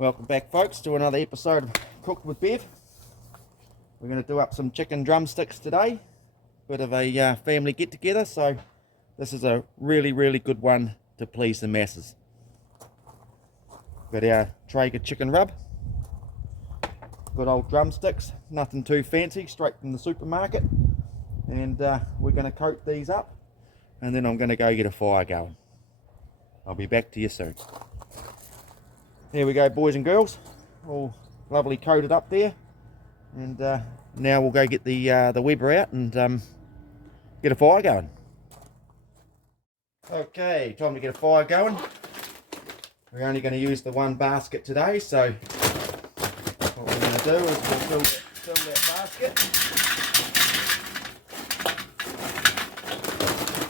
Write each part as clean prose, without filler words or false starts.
Welcome back, folks, to another episode of Cooked with Bev. We're going to do up some chicken drumsticks today. Bit of a family get together, so this is a really good one to please the masses. Got our Traeger chicken rub, good old drumsticks, nothing too fancy, straight from the supermarket. And we're going to coat these up, and then I'm going to go get a fire going. I'll be back to you soon. There we go, boys and girls, all lovely coated up there. And now we'll go get the Weber out and get a fire going. Okay, time to get a fire going. We're only going to use the one basket today, so what we're going to do is we'll fill that basket.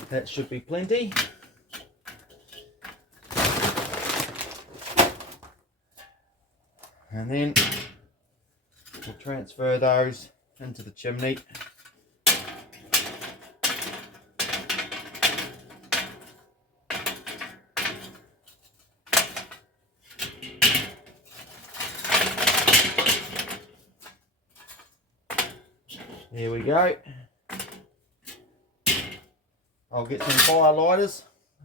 That should be plenty. And then we'll transfer those into the chimney. There we go. I'll get some fire lighters,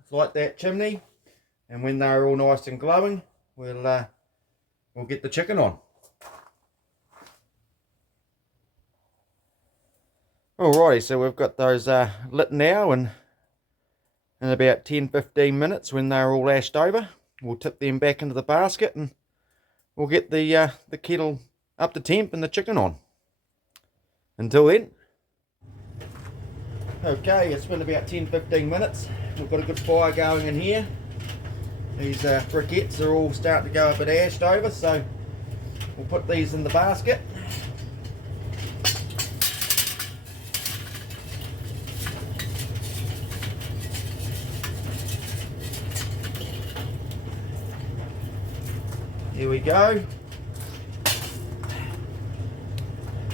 light that chimney, and when they're all nice and glowing, we'll get the chicken on. Alrighty, so we've got those lit now, and in about 10-15 minutes, when they're all ashed over, we'll tip them back into the basket and we'll get the kettle up to temp and the chicken on. Until then. Okay, it's been about 10-15 minutes. We've got a good fire going in here. These briquettes are all starting to go a bit ashed over, so we'll put these in the basket. Here we go.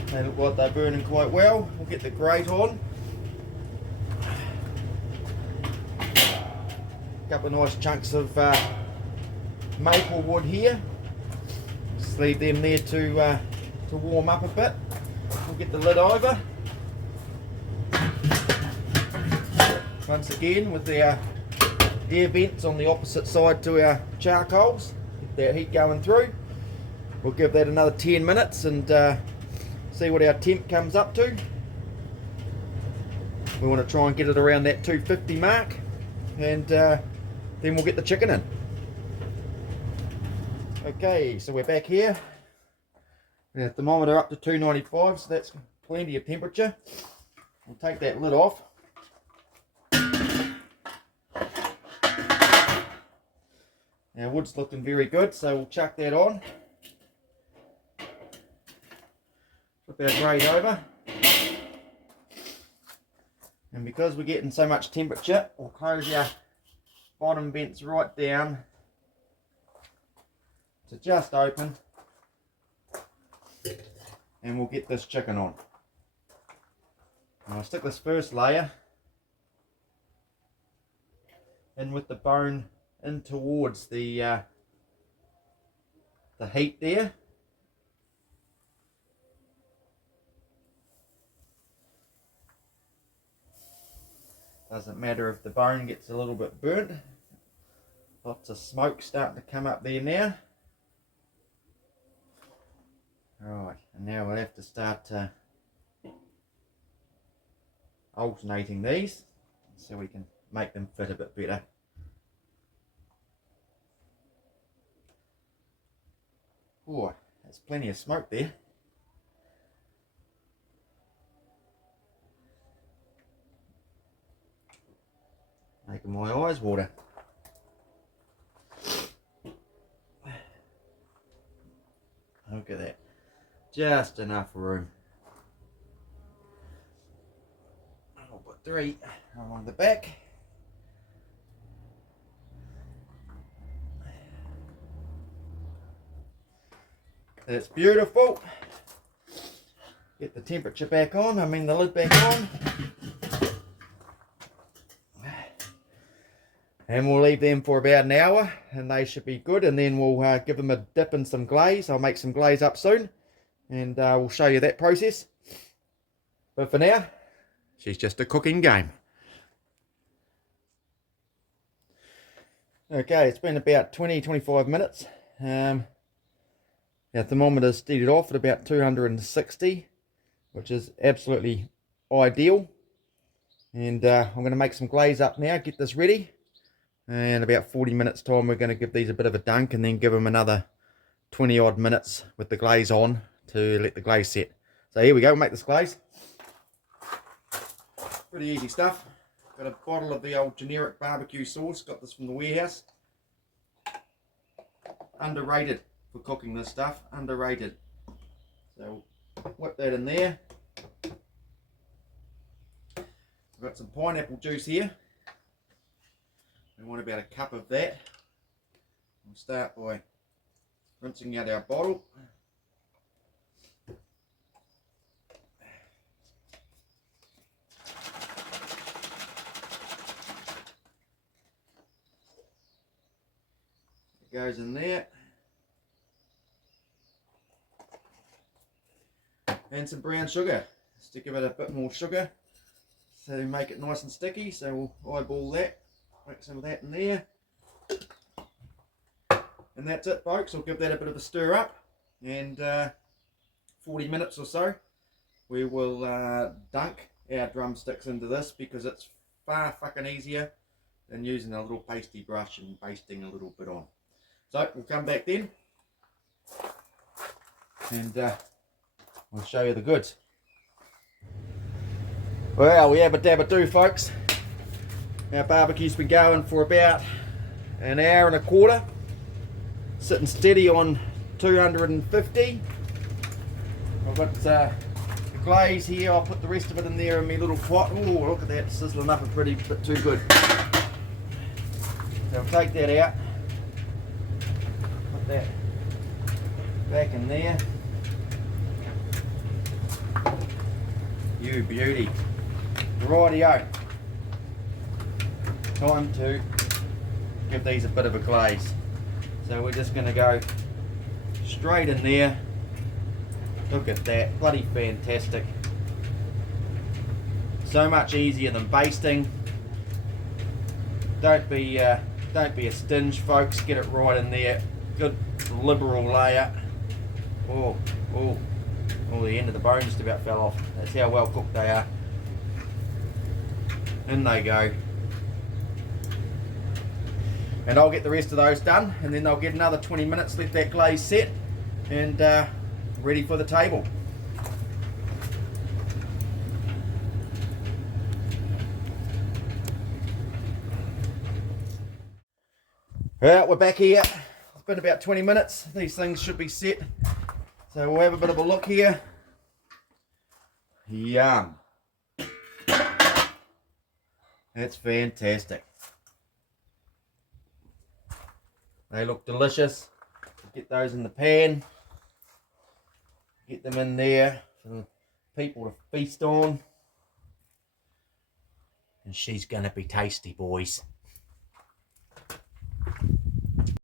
They look like they're burning quite well. We'll get the grate on. A couple of nice chunks of maple wood here. Just leave them there to warm up a bit. We'll get the lid over. Once again, with our air vents on the opposite side to our charcoals. Get that heat going through. We'll give that another 10 minutes and see what our temp comes up to. We want to try and get it around that 250 mark, and then we'll get the chicken in. Okay, so we're back here. We have the thermometer up to 295, so that's plenty of temperature. We'll take that lid off. Our wood's looking very good, so we'll chuck that on. Flip our grate over. And because we're getting so much temperature, we'll close our bottom vents right down to just open, and we'll get this chicken on. And I'll stick this first layer in with the bone in towards the heat there. Doesn't matter if the bone gets a little bit burnt. Lots of smoke starting to come up there now. Right, and now we'll have to start alternating these so we can make them fit a bit better. Oh, there's plenty of smoke there. Making my eyes water. Look at that. Just enough room. I'll put 3 along the back. That's beautiful. Get the temperature back on, the lid back on. And we'll leave them for about an hour and they should be good, and then we'll give them a dip in some glaze. I'll make some glaze up soon and we'll show you that process. But for now, she's just a cooking game. Okay, it's been about 20-25 minutes. Our thermometer's steadied off at about 260, which is absolutely ideal. And I'm going to make some glaze up now, get this ready. And about 40 minutes time we're going to give these a bit of a dunk and then give them another 20 odd minutes with the glaze on to let the glaze set. So here we go, we'll make this glaze. Pretty easy stuff. Got a bottle of the old generic barbecue sauce, got this from the warehouse. Underrated for cooking this stuff, underrated. So whip that in there. I've got some pineapple juice here. We want about a cup of that. We'll start by rinsing out our bottle. It goes in there. And some brown sugar, just to give it a bit more sugar, so make it nice and sticky. So we'll eyeball that. Make some of that in there. And that's it, folks. I'll give that a bit of a stir up. And 40 minutes or so, we will dunk our drumsticks into this, because it's far fucking easier than using a little pasty brush and basting a little bit on. So we'll come back then. And we'll show you the goods. Well, we have a dabba do, folks. Our barbecue's been going for about an hour and a quarter, sitting steady on 250. I've got the glaze here. I'll put the rest of it in there in my little pot. Oh, look at that, sizzling up a pretty bit too good. So I'll take that out, put that back in there. You beauty. Rightio. Time to give these a bit of a glaze. So we're just going to go straight in there. Look at that, bloody fantastic. So much easier than basting. Don't be a stinge, folks. Get it right in there. Good liberal layer. Oh, the end of the bone just about fell off. That's how well cooked they are. In they go. And I'll get the rest of those done, and then they'll get another 20 minutes, let that glaze set, and ready for the table. Right, we're back here. It's been about 20 minutes. These things should be set. So we'll have a bit of a look here. Yum. That's fantastic. They look delicious. Get those in the pan. Get them in there for the people to feast on. And she's going to be tasty, boys.